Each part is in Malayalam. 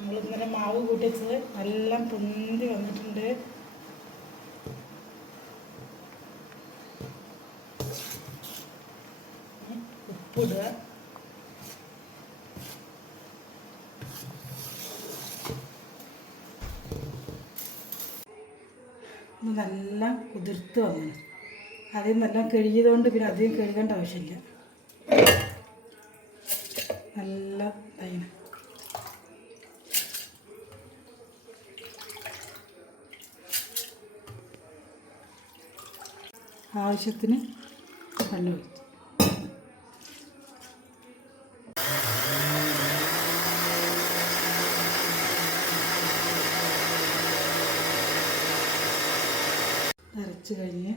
നമ്മളിന്നലെ മാവ് കൂട്ടിച്ചത് എല്ലാം പൊന്തി വന്നിട്ടുണ്ട്. ഉപ്പിടുക. നല്ല കുതിർത്ത് വന്നു. ആദ്യം നല്ല കഴുകിയതുകൊണ്ട് പിന്നെ അധികം കഴുകേണ്ട ആവശ്യമില്ല. നല്ല തൈന ആവശ്യത്തിന് വെള്ളം ഒഴിച്ചു. അരച്ച് കഴിഞ്ഞ്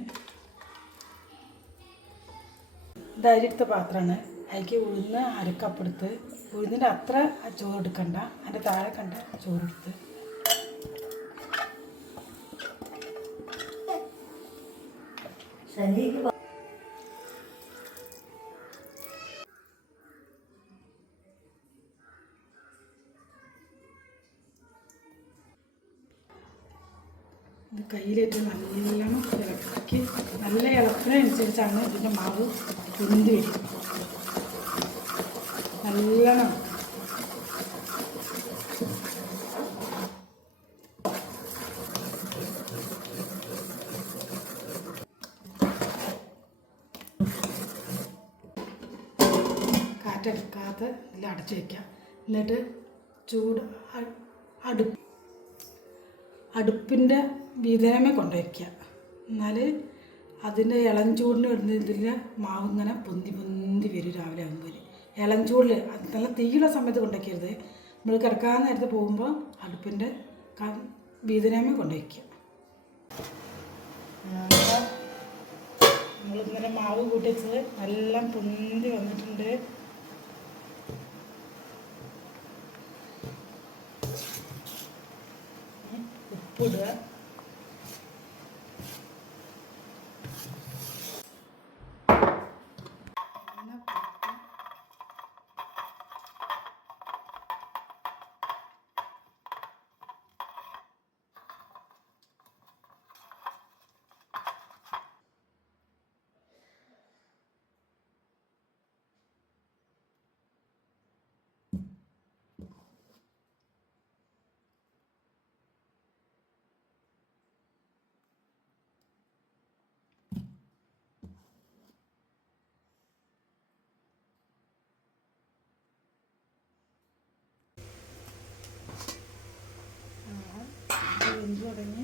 ഇത് അരിയെടുത്ത പാത്രമാണ്. അതിലേക്ക് ഉഴുന്ന് അരക്കപ്പെടുത്ത്, ഉഴുന്നിൻ്റെ അത്ര ചോറ് എടുക്കണ്ട, അതിൻ്റെ താഴെ കണ്ട ചോറെടുത്ത് ഇത് കയ്യിലേറ്റ് നല്ലോണം ഇളക്കി. നല്ല ഇളക്കിനനുസരിച്ചാണ് ഇതിൻ്റെ മാവ് പൊന്തി വരും. നല്ലോണം കാറ്റെടുക്കാതെ ഇതിൽ അടച്ചു വയ്ക്കാം. എന്നിട്ട് ചൂട് അടുപ്പിൻ്റെ വീതനമേ കൊണ്ടുവയ്ക്കുക. എന്നാൽ അതിൻ്റെ ഇളം ചൂടിന് വരുന്ന ഇതിൻ്റെ മാവ് ഇങ്ങനെ പൊന്തി പൊന്തി വരും. രാവിലെ ആകുമ്പോൾ ഇളം ചൂടിൽ നല്ല തീയുള്ള സമയത്ത് കൊണ്ടുവയ്ക്കരുത്. നമ്മൾ കിടക്കാൻ നേരത്ത് പോകുമ്പോൾ അടുപ്പിൻ്റെ വീതനമേ കൊണ്ടുവയ്ക്കുക. നമ്മളിന്നലെ മാവ് കൂട്ടിച്ചത് എല്ലാം പൊന്തി വന്നിട്ടുണ്ട്. ഉപ്പിടുക. വെന്ത് തുടങ്ങി.